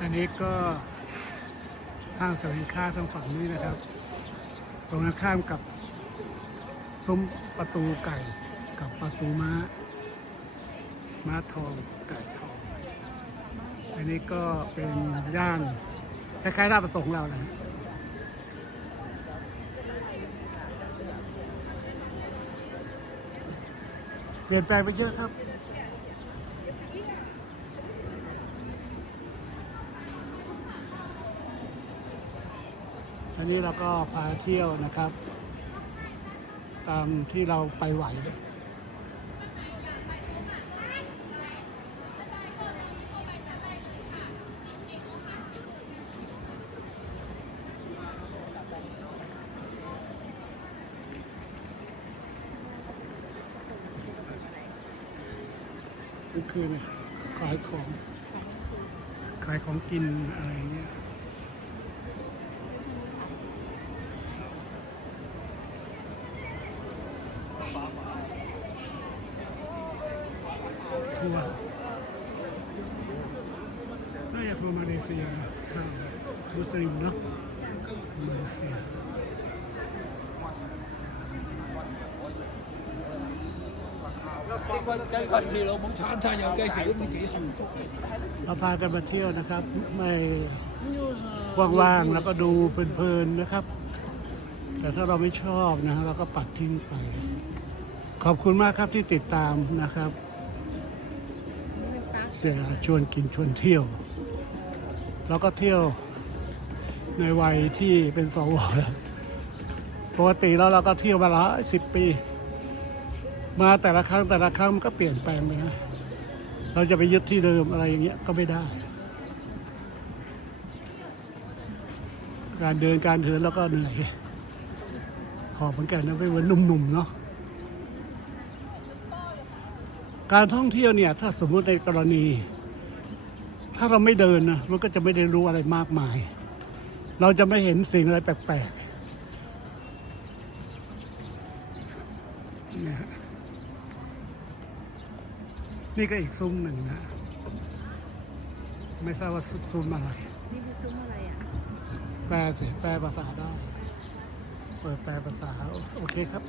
อันนี้ก็ห้างสรรพสินค้าทางฝั่งนี้นะครับ ตรงนั้นข้ามกับซุ้มประตูไก่กับประตูม้า ม้าทองไก่ทอง อันนี้ก็เป็นย่านคล้ายๆราชประสงค์เรานะฮะเปลี่ยนแปลงไปเยอะครับ นี้เราก็พาเที่ยวนะครับ ตามที่เราไปไหวก็คือขายของ ขายของกินอะไรเงี้ย ทัวร์น่าจะทัวร์มาเลเซียข้าวมุสลิมเนาะมาเลเซียเราพากันมาเที่ยวนะครับ ไม่ว่างๆแล้วก็ดูเพลินๆนะครับ แต่ถ้าเราไม่ชอบนะเราก็ปัดทิ้งไป ขอบคุณมากครับที่ติดตามนะครับ เสียชวนกินชวนเที่ยว แล้วก็เที่ยวในวัยที่เป็นสวปกติแล้วเราก็เที่ยวมาละสิบปี มาแต่ละครั้งแต่ละครั้งมันก็เปลี่ยนแปลงไปนะเราจะไปยึดที่เดิมอะไรอย่างเงี้ยก็ไม่ได้ การเดินการเดินแล้วก็เหนื่อยหอบเหมือนกันนะไปเหมือนหนุ่มๆเนาะ การท่องเที่ยวเนี่ยถ้าสมมุติในกรณี ถ้าเราไม่เดินนะมันก็จะไม่ได้รู้อะไรมากมาย เราจะไม่เห็นสิ่งอะไรแปลกๆเนี่ยฮะนี่ก็อีกซุ้มหนึ่งนะ ไม่ทราบว่าซุ้มอะไรนี่คือซุ้มอะไรอะแปลสิแปลภาษาได้ เปิดแปลภาษา โอเคครับ